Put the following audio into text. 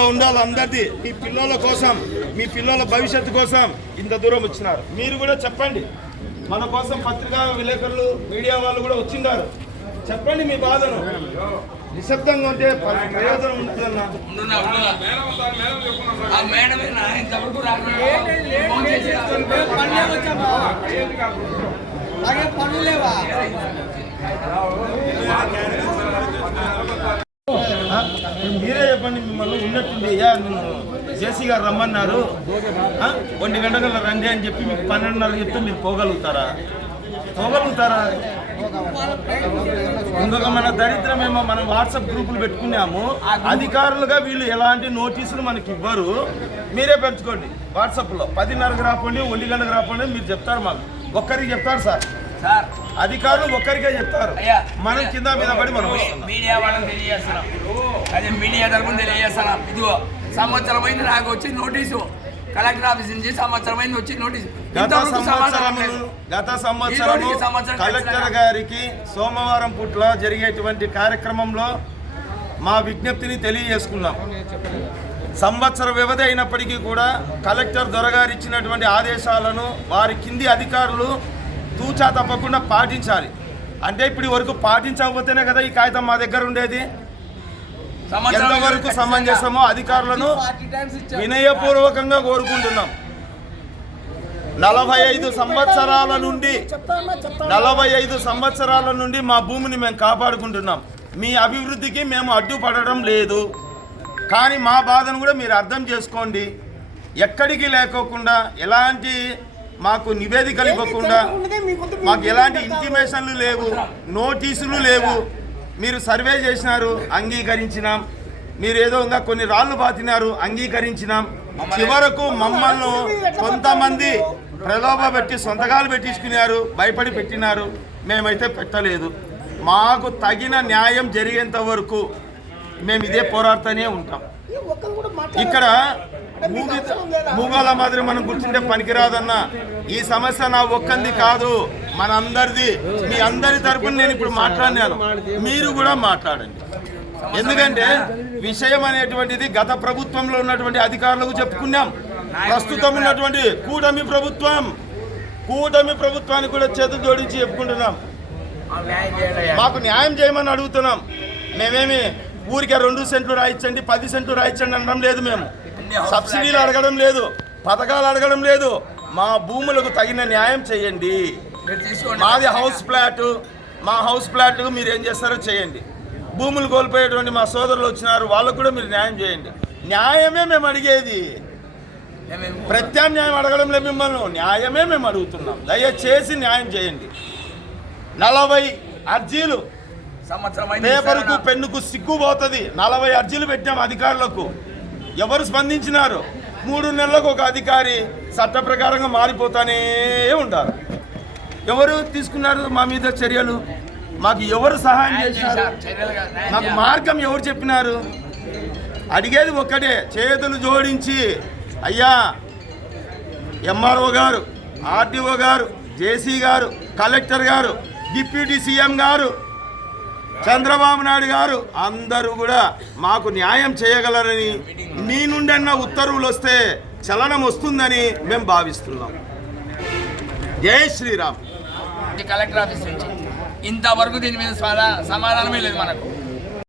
సంతోషంగా ఉండాలి అందరిది మీ పిల్లల కోసం మీ పిల్లల భవిష్యత్తు కోసం ఇంత దూరం వచ్చినారు మీరు కూడా చెప్పండి మన కోసం పత్రికా విలేకరులు మీడియా వాళ్ళు కూడా వచ్చిన్నారు చెప్పండి మీ బాధను నిశ్శబ్దంగా ఉంటే ప్రయోజనం ఉంటుంది మీరే రమ్మని మిమ్మల్ని ఉన్నట్టుంది అయ్యా జేసీ గారు రమ్మన్నారు కొన్ని గంటల రండి అని చెప్పి మీకు పన్నెండున్నర చెప్తే మీరు పోగలుగుతారా పోగలుగుతారా ఇంకొక మన దరిద్రమేమో మనం వాట్సాప్ గ్రూపులు పెట్టుకున్నాము అధికారులుగా వీళ్ళు ఎలాంటి నోటీసులు మనకి ఇవ్వరు మీరే పెంచుకోండి వాట్సాప్లో పదిన్నరకు రాపండి ఒంటి గంటకు రాపండి మీరు చెప్తారు మాకు ఒక్కరికి చెప్తారు సార్ అధికారులు ఒక్కరికే చెప్తారు మనం కింద మీద పడి మనం మీడియా వాళ్ళని తెలియజేస్తున్నాం అదే మీడియా తరఫున తెలియజేస్తున్నాం ఇదిగో సంవత్సరం అయింది నాకు వచ్చి నోటీసు కలెక్టర్ ఆఫీస్ నుంచి సంవత్సరం అయింది వచ్చి నోటీసు గత సంవత్సరం గత సంవత్సరం కలెక్టర్ గారికి సోమవారం పుట్ల జరిగేటువంటి కార్యక్రమంలో మా విజ్ఞప్తిని తెలియజేసుకున్నాం సంవత్సర వ్యవధి అయినప్పటికీ కూడా కలెక్టర్ దొరగారు ఇచ్చినటువంటి ఆదేశాలను వారి కింది అధికారులు తూచా తప్పకుండా పాటించాలి అంటే ఇప్పుడు వరకు పాటించకపోతేనే కదా ఈ కాగితం మా దగ్గర ఉండేది ఎంతవరకు సమంజసమో అధికారులను వినయపూర్వకంగా కోరుకుంటున్నాం నలభై ఐదు సంవత్సరాల నుండి నలభై ఐదు సంవత్సరాల నుండి మా భూమిని మేము కాపాడుకుంటున్నాం మీ అభివృద్ధికి మేము అడ్డుపడడం లేదు కానీ మా బాధను కూడా మీరు అర్థం చేసుకోండి ఎక్కడికి లేకోకుండా ఎలాంటి మాకు నివేదికలు ఇవ్వకుండా మాకు ఎలాంటి ఇంటిమేషన్లు లేవు నోటీసులు లేవు మీరు సర్వే చేసినారు అంగీకరించినాం మీరు ఏదో ఉందా కొన్ని రాళ్ళు పాతినారు అంగీకరించినాం చివరకు మమ్మల్ని కొంతమంది ప్రలోభ పెట్టి సొంతకాలు పెట్టించుకున్నారు భయపడి పెట్టినారు మేమైతే పెట్టలేదు మాకు తగిన న్యాయం జరిగేంత వరకు మేము ఇదే పోరాడుతూనే ఉంటాం ఇక్కడ మూగాల మాదిరి మనం గుర్తుంటే పనికిరాదన్న ఈ సమస్య నా ఒక్కంది కాదు మన అందరిది మీ అందరి తరపున నేను ఇప్పుడు మాట్లాడినాను మీరు కూడా మాట్లాడండి ఎందుకంటే విషయం అనేటువంటిది గత ప్రభుత్వంలో ఉన్నటువంటి అధికారులకు చెప్పుకున్నాం ప్రస్తుతం ఉన్నటువంటి కూటమి ప్రభుత్వం కూటమి ప్రభుత్వానికి కూడా చేతు జోడించి చెప్పుకుంటున్నాం మాకు న్యాయం చేయమని అడుగుతున్నాం మేమేమి ఊరికే రెండు సెంట్లు రాయించండి పది సెంట్లు రాయించండి అనడం లేదు మేము సబ్సిడీలు అడగడం లేదు పథకాలు అడగడం లేదు మా భూములకు తగిన న్యాయం చేయండి మాది హౌస్ ప్లాట్ మా హౌస్ ప్లాట్ మీరు ఏం చేస్తారో చేయండి భూములు కోల్పోయేటువంటి మా సోదరులు వచ్చినారు వాళ్ళకు కూడా మీరు న్యాయం చేయండి న్యాయమే మేము అడిగేది ప్రత్యామ్నాయం అడగడంలో మిమ్మల్ని న్యాయమే మేము అడుగుతున్నాం దయచేసి న్యాయం చేయండి నలభై అర్జీలు పేపర్కు పెన్నుకు సిగ్గుపోతుంది పోతుంది నలభై అర్జీలు పెట్టాం అధికారులకు ఎవరు స్పందించినారు మూడు నెలలకు ఒక అధికారి చట్ట ప్రకారంగా మారిపోతానే ఉంటారు ఎవరు తీసుకున్నారు మా మీద చర్యలు మాకు ఎవరు సహాయం చేశారు మాకు మార్గం ఎవరు చెప్పినారు అడిగేది ఒక్కటే చేతులు జోడించి అయ్యా ఎంఆర్ఓ గారు ఆర్డీఓ గారు జేసీ గారు కలెక్టర్ గారు డిప్యూటీ సీఎం గారు చంద్రబాబు నాయుడు గారు అందరూ కూడా మాకు న్యాయం చేయగలరని మీ నుండి అన్న ఉత్తర్వులు వస్తే చలనం వస్తుందని మేము భావిస్తున్నాం జై శ్రీరామ్ కలెక్టర్ ఆఫీస్ నుంచి ఇంతవరకు దీని మీద సమాధానమే లేదు మనకు